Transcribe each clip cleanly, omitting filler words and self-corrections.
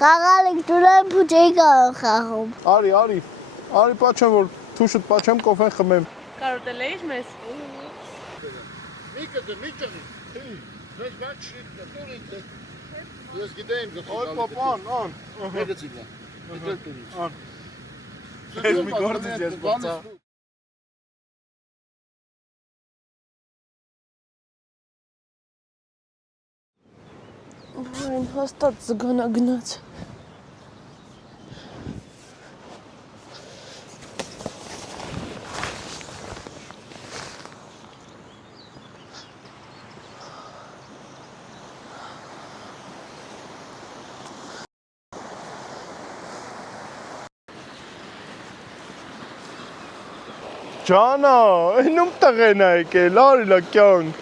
Կաղալիկ դուրեմ փուջեի կարող խաղում։ Արի, պաչեմ, որ թուշըտ պաչեմ, կոֆեն խմեմ։ Կարոտել էիր մեզ։ Մի ճնի, մեզ բան չրիտ տուրիտ է, ես գիտեիմ գտի Ոյ պապան, մեգծիգա, հետել տուրիտ։ Ես մի գործիչ ես բացա։ Այն հաստատ զգանա գնաց։ Ջանա, այնում տղեն է եկել, արիլա կյանք։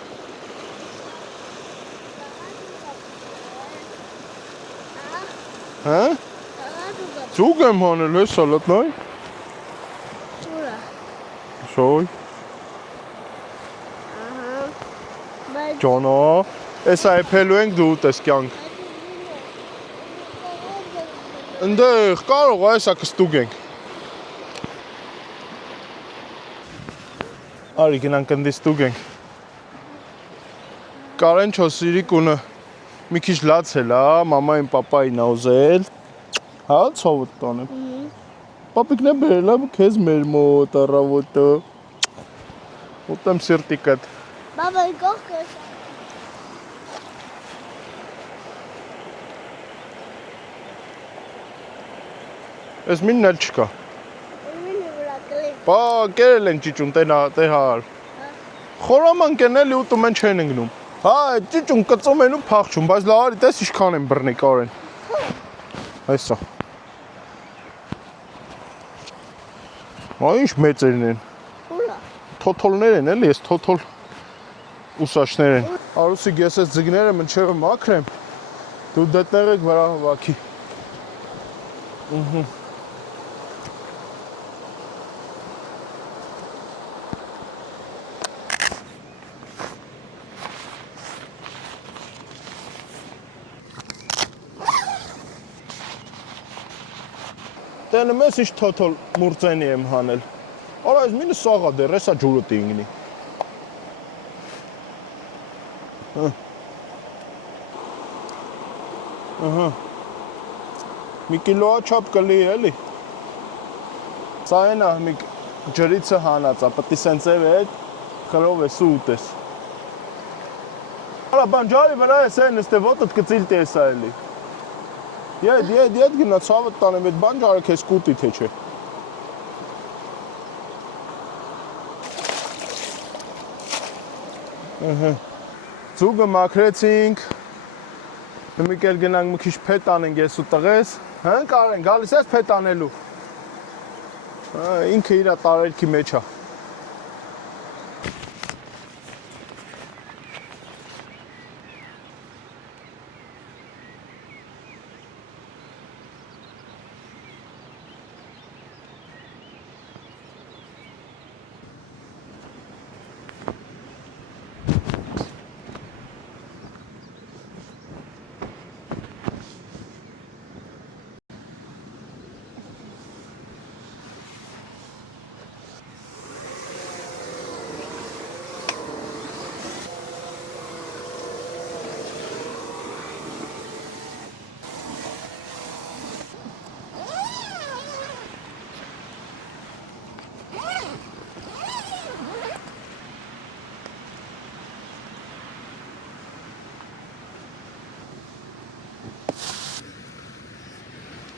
Հա? Ձուկ եմ հանել, ես սալատնայ։ Ուրա։ Շոյ։ Ջանա, ես այփելու ենք դու ուտես կյանք։ Ընդեղ, կարող այսա կստուգ ենք։ Արի գնանք ընդի ստուգ ենք։ Կարեն չո սիրիկունը մի քիչ լացել, մամային պապային ա ուզել։ Հա, ցավոտ տանեմ։ Պապիկն է բերել, քեզ մեր մոտ առավոտը։ Ուտեմ սիրտիկդ։ Բաբայի կողքը։ Ես մինն էլ չկա։ Մինի վրա կլի։ Բա, կերել են ճիճուն, տեհար։ Խորաման կենելի ուտում են չեն ընգնում։ Հա, ճիճուն կծում են ու փախչում, բայց լարի տես իշքան են բռնի կարեն։ Այսա։ Ա ինչ մեծերն են։ Ուրա։ Թոթոլներ են էլի, ես թոթոլ ուսաշներ են։ Արուսիկ, ես ես ձգները մնչևը մաքրեմ, դու դետներ եք վրա հավաքի։ Տենը մեզ ինչ թոթոլ մուրծենի եմ հանել։ Արա այս մինը սաղա դեր, եսա ջուրը տինգնի։ Մի կիլոա չապ կլի էլի։ Սա ենա մի ջրիցը հանածա, պտի սենց է վետ, խրով է սուտ ես։ Արա բանջարի վրա ես են, նստե ոտըտ կծիլ տեսա էլի։ Եդ գնա ցավդ տանեմ, այդ բանջարը քեզ կուտի թե չէ։ Ձուգը մաքրեցինք։ Մի կեր գնանք մի քիչ փետ անենք ես ու տղես։ Հա կարեն, գալիս ես փետ անելու։ Ինքը իր տարերքի մեջ է։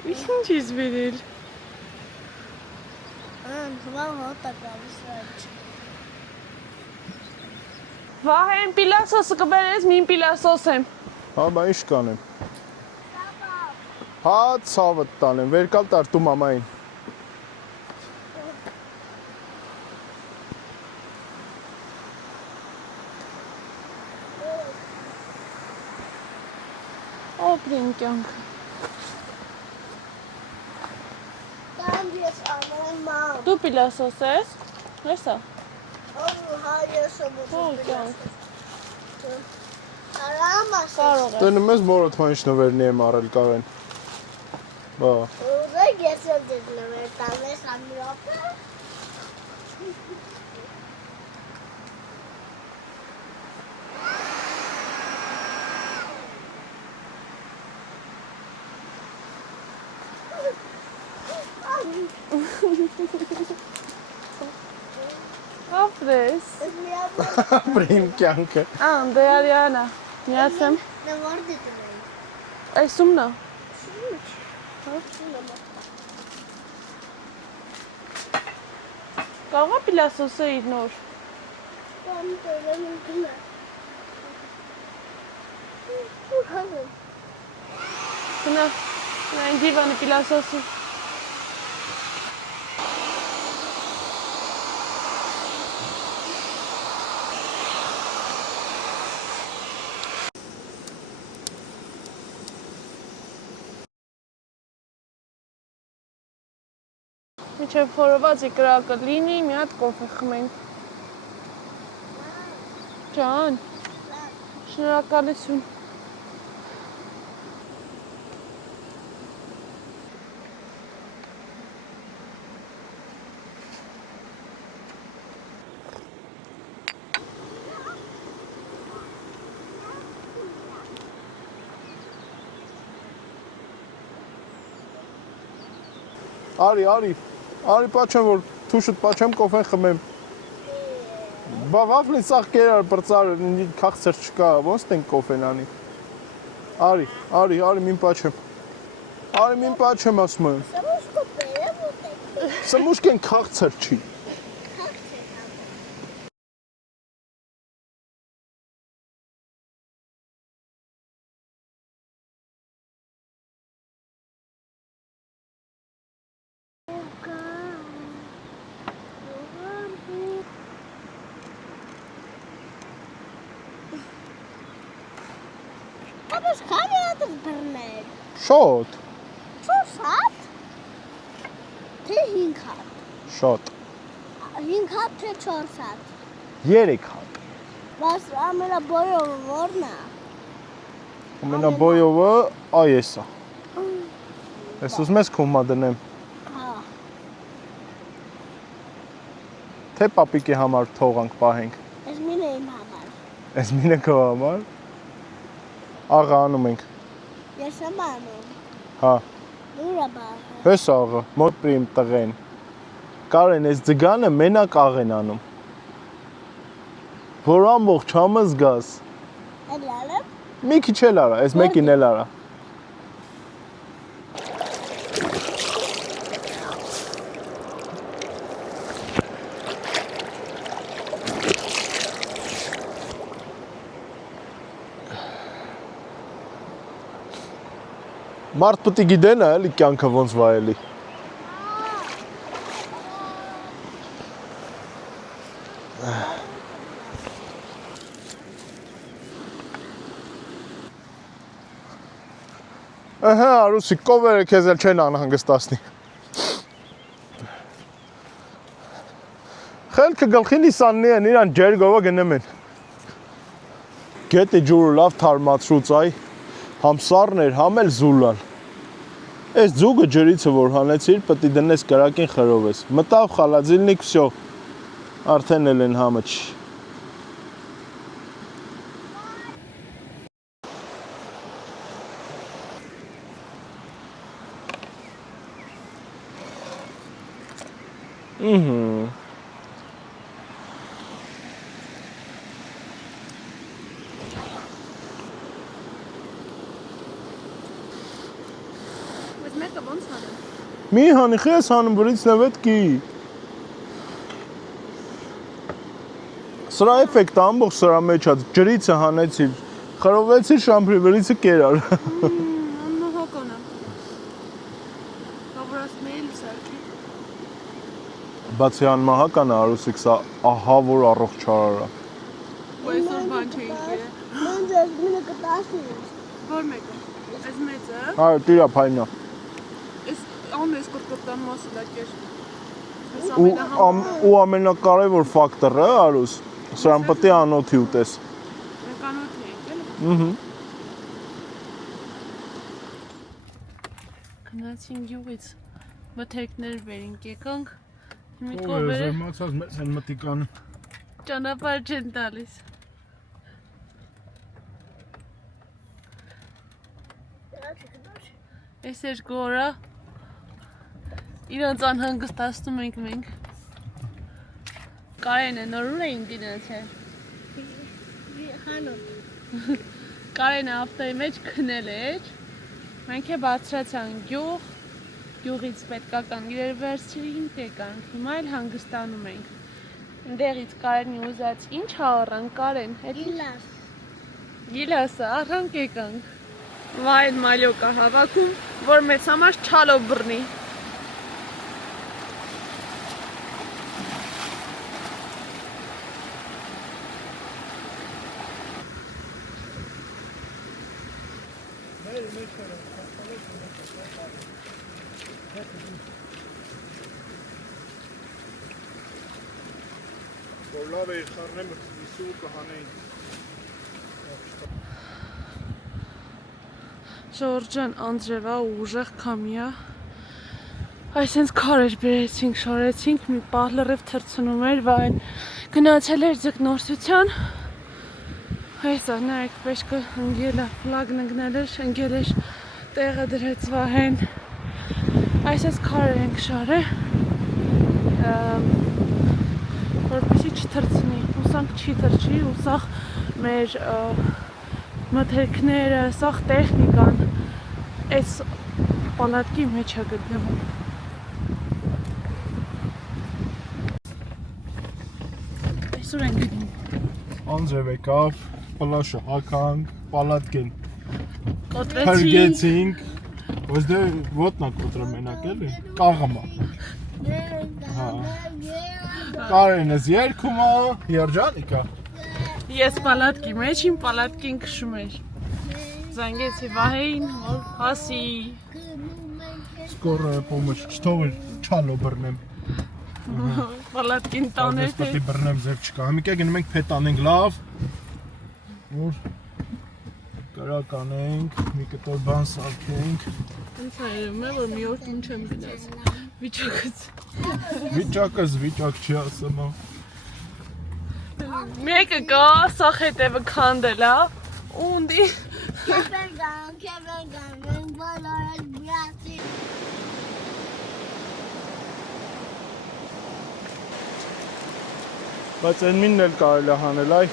Ինչ ես վերել։ Հվա հոտա գալիս այդ։ Վահ են պիլասոսը կբերես, մին պիլասոս եմ։ Հա, բա ինչ կանեմ։ Հա, ցավդ տանեմ, վերկալ տարտու մամային։ Օպրին կյանք։ Դու պիլասոս ես, հեսա։ Հա, ես եմ կյանք։ Արամաս։ Կարող ես։ Տենը մեզ մորոտ մանչ նվերնի եմ առել կարեն։ Բա։ Ուզեք ես էլ ձեզ նվեր տանես ամիրոպը։ Ապրես։ Պրիմ կյանքը։ Դե Արիանա, միացեմ։ Նա որտե դնեի։ Այս ումնա։ Կարողա պիլասոսը իր նոր։ Կամ տերեմ գնա։ Ու հանեմ։ Գնա, այն դիվանի պիլասոսը։ Մինչև խորովածի կրակը լինի, մի հատ կոֆե խմենք։ Ջան, շնորհակալություն։ Արի պաչեմ, որ թուշըտ պաչեմ կոֆեն խմեմ։ Բա վավլին սաղ կերար պրծար, կաղցեր չկա, ոնց տենք կոֆեն անի։ Արի, մին պաչեմ։ Արի, մին պաչեմ ասում եմ։ Սամուշկը բերեմ ուտեք։ Սմուշկեն կաղցեր չի։ Ապս քանի հատ բռնել։ Շոտ։ 4 հատ։ Թե 5 հատ։ Շոտ։ 5 հատ թե 4 հատ։ 3 հատ։ Բայց ամենաբոյովը որն է։ Ամենաբոյովը այս է։ Ես ուզում ես քումա դնեմ։ Հա։ Թե պապիկի համար թողանք պահենք։ Ես մինը իմ համար։ Այս մինը քո համար։ Աղա անում ենք։ Ես եմ անում։ Հա։ Դուրա բաղը։ Հես աղա, մոտ պրիմ տղեն։ Կարեն, այս ձգանը մենակ աղեն անում։ Որ ամբողջ համը զգաս։ Էլ ալեմ։ Մի քիչ էլ արա, այս մեկին էլ արա։ Մարդ պտի գիտենա էլի կյանքը ոնց վայելի։ Ահա, արուսի կովերը քեզ էլ չեն անհանգստացնի։ Խելքը գլխին իսաննի են, իրան ջերգովը գնեմ են։ Գետի ջուրը լավ թարմացրուց այ, համ սառն էր, համ էլ զուլալ։ Այս ձուգը ջրիցը որ հանեցիր, պտի դնես կրակին խրովես։ Մտավ խալաձիլնիկ, վсё։ Արդեն էլ են համը չի։ Մեկը ոնց հանեմ։ Մի հանի խես հանում բրից նվետքի։ Սրա էֆեկտը ամբողջ սրա մեջ է, ջրիցը հանեցիր, խրովեցիր շամփրի վրիցը կերար։ Անմահական է։ Կավրասն էլ սարքի։ Բացի անմահական է արուսիկ, սա ահա որ առողջ չարարա։ Ու այսօր բան չէինք երել։ Ոնց ես մինը կտասնի։ Որ մեկը։ Այս մեծը։ Հա, տիրա փայնա։ Այս ամես կրկտան մասը դա կեր։ Այս ամենահամը։ Ու ամենակարևոր ֆակտորը, արուս, սրան պետք է անոթի ուտես։ Մեկանոթ ենք, էլի։ Գնացին գյուղից մթերքներ բերինք եկանք։ Հիմի Ո՞վ է կովերը զարմացած մեզ են մտիկան։ ճանապարհ չեն տալիս։ Այս էր գորա։ Իրանց անհանգստացնում ենք մենք։ Կարենը նորուր էին գնացել։ Խանութ։ Կարենը ավտոյի մեջ քնել էր։ Մենք է բացրացանք գյուղ։ Գյուղից պետքական իրեր վերցրինք եկանք։ Հիմա էլ հանգստանում ենք։ Ընդեղից Կարենի ուզած ինչ առանք Կարեն։ Գիլաս։ Գիլասը առանք եկանք։ Վայել մալյոկա հավաքում, որ մեծ համար չալով բռնի։ Որ լավ է խառնեմ իսու կհանեին։ Ժորժան Անդրևա ուժեղ քամիա։ Այսենց քարեր բերեցինք, շարեցինք, մի պահ լրիվ թռցնում էր, վայել գնացել էր ձկնորսության։ Այսա նայեք պեշկը ընգել է, ֆլագն ընգնել էր, ընգել էր, տեղը դրեց վահեն։ Այսենց քարեր ենք շարել, որպեսի չթռցնի, ուսանք չի թռչի, ուսախ մեր մթերքները, սաղ տեխնիկան այս պալատքի մեջ է գտնվում։ Այսօր ենք գնում։ Անձև եկավ, պլաշը հականք, պալատկեն Կոտրեցի։ հրգեցինք, ոս դե ոտնա կոտրը մենակ էլի, կաղմա։ Կարենս երկում է, երջանիկա։ Ես պալատքի մեջ իմ պալատքին քշում էր։ Զանգեցի Վահեին, որ հասի։ Սկորը պոմը չթողր չալո բռնեմ։ Պալատքին տաներ Ես պետք է բռնեմ ձև չկա։ Համիկա գնում ենք փետ անենք լավ։ Որ կրակ անենք, մի կտոր բան սարքենք։ Ինձ հայրում է, որ մի օր տուն չեմ գնաց։ Վիճակից։ Վիճակս վիճակ չի ասում։ Մեկը կա, սաղ հետևը քանդել է, ունդի։ Kevin, բոլորը բրացի։ Բայց այն մինն էլ կարել է հանել, այ։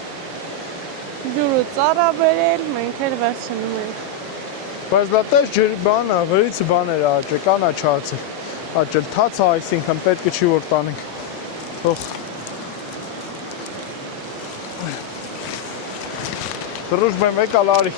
Ջուրը ծառա բերել, մենք էլ վերցնում ենք։ Բայց լատես ջրի բանը, վրից բաներ աճը, կանա չացել։ Աճել թացա, այսինքն պետք չի որ տանենք։ Թող։ Դրուժ բեմ եկալ արի։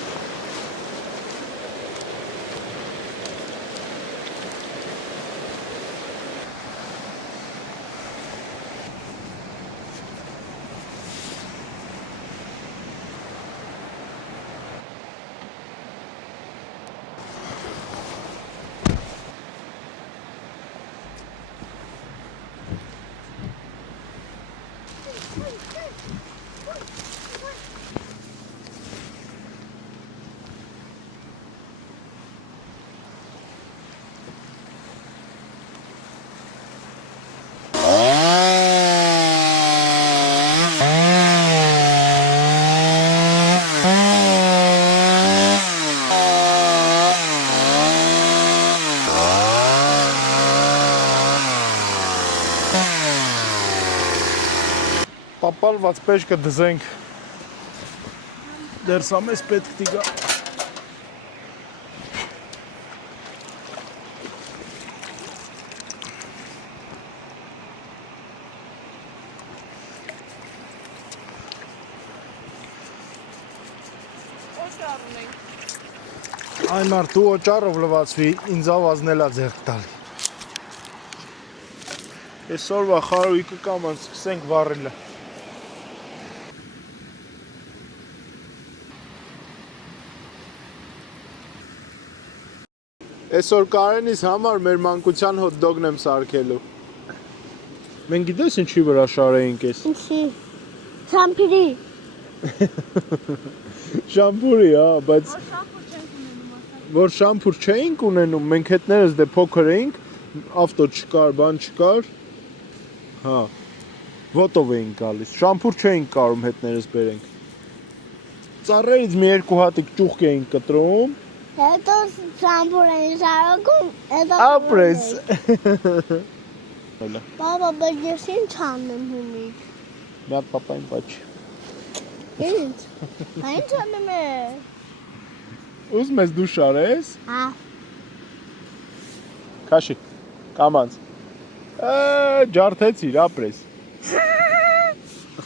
Պապալված պեշկը դզենք։ Դեր սա մեզ պետք տիգա։ Օճառում ենք։ Այն մարդու օճառով լվացվի, ինձ ավազնելա ձերք տալի։ Այսօրվա խարույկը կամ սկսենք վառելը։ Այսօր Կարենիս համար մեր մանկության հոտ դոգն եմ սարքելու։ Մենք գիտես ինչի վրա շարեինք ես։ Ինչի։ Շամփիրի։ Շամպուրի, հա, բայց որ շամփուր չէինք ունենում, մենք հետներս դե փոքր էինք, ավտո չկար, բան չկար։ Հա։ Ոտով էինք գալիս։ Շամփուր չէինք կարում հետներս բերենք։ Ծառերից մի երկու հատիկ ճուղք էինք կտրում։ Հետո շամփուր էին շարակում, հետո Ապրես։ Բաբա, բայց ես ինչ անեմ հումից։ Մի հատ պապային պաչ։ Ինչ։ Ինչ անեմ է։ Ուզում ես դու շարես։ Հա։ Քաշի։ Կամանց։ Ջարդեցիր, ապրես։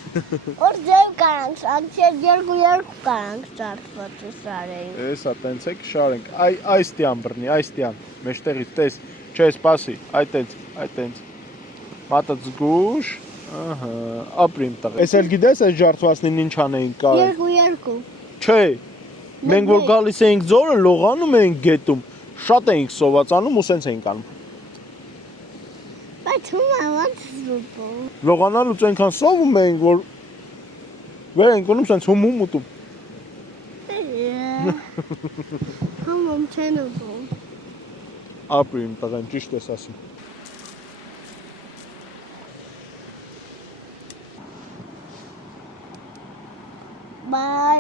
Որ ձև կարանք շարք, երկու կարանք շարքված շարեին։ Էսա տենց եք շարենք։ Այս տյան բռնի, այս տյան։ Մեջտեղից տես։ Չէ, սպասի, այտենց։ Մատը զգուշ։ Ահա, ապրիմ տղա։ Էս էլ գիտես այս ջարդվածնին ինչ անեինք կարել։ Երկու։ Չէ։ Մենք որ գալիս էինք ձորը, լողանում էինք գետում։ Շատ էինք սովածանում ու սենց էինք անում։ Բայց հիմա ոնց զուպում։ Լողանալուց այնքան սովում էինք, որ վեր ենք ունում սենց հում ուտում։ Համում չեն ուտում։ Ապրիմ տղեն, ճիշտ ես ասում։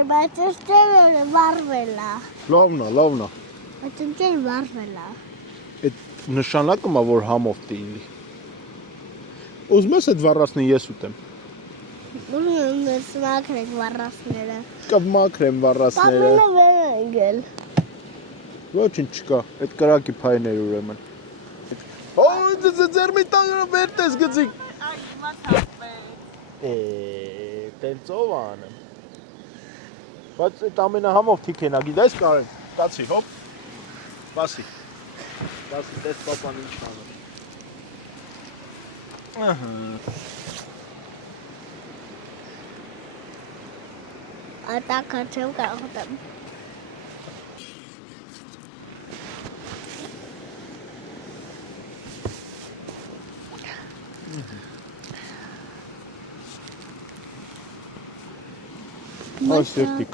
Բայց ես տևերը վարվելա։ Լավնա։ Բայց ընկեր վարվելա։ Այդ նշանակը մա որ համով տինի։ Ուզում ես այդ վառածնի ես ուտեմ։ Ուզում եմ ես մաքրեք վառածները։ Կմաքրեմ վառածները։ Պապինը վեր է ընկել։ Ոչինչ չկա, այդ կրակի փայներ ուրեմն։ Օ, ձեր մի տանը վեր տես գծիկ։ Տենցով անեմ։ Բայց այդ ամենահամով թիքենա, գիտես կարեն, կացի, հոպ, պասի, տես պապան ինչ անում։ Ատակա չեմ կարող ուտեմ։ Այս երտիկ։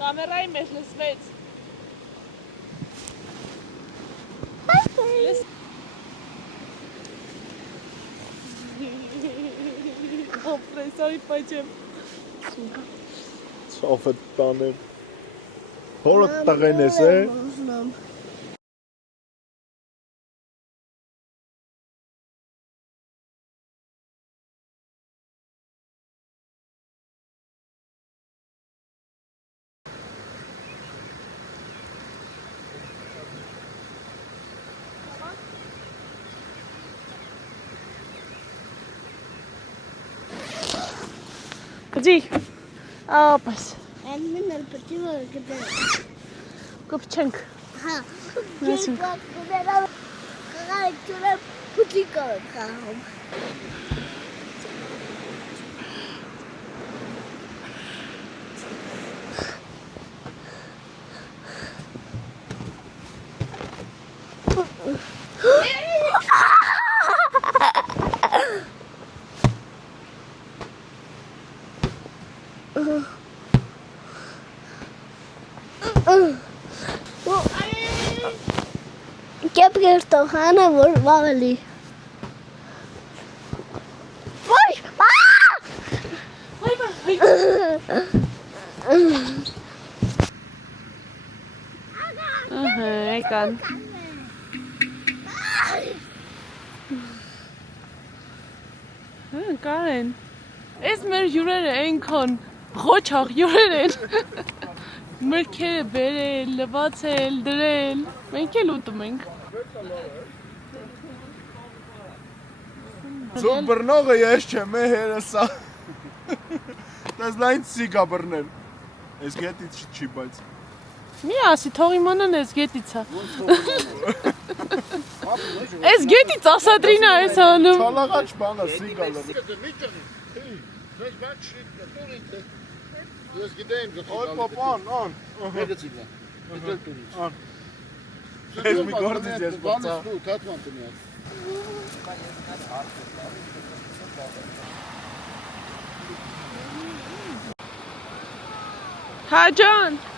Կամերայի մեջ լսվեց։ Կոմպրեսորի պաչեմ։ Ծովը տանեմ։ Հորդ տղեն ես է։ Գջի, ապաս, Ելմին էլ պտի որ գտել։ կպչենք։ Հա, կիլպակ գտելավ կղարիք չուրեմ պուտի կորդ կահում։ Կեպ կերտող հանը որ վաղելի։ Ոյ, Ահա, եկան։ Կարեն, ես մեր յուրերը ենքան ղոչաղ յուրեր են, մրքերը բերել, լվացել, դրել, մենք էլ ուտում ենք։ Ձում բռնողը ես չեմ, հերսա։ Դες լայն սիգա բռնել։ Ես գետից չի բայց։ Մի ասի, թող իմանան ես գետից է։ Ես գետից ասադրինա ես անում։ Չալաղաչ բանը սիգա լռ։ Ես բաց շիտ տուրիտ։ Ես գիտեմ գլխի։ Օй պապան, ան։ Մեգացիգա։ Դել տուրիտ։ Ան։ Ես մի գործից ես բացա։ Դու կատման տնի։ Հա ջան։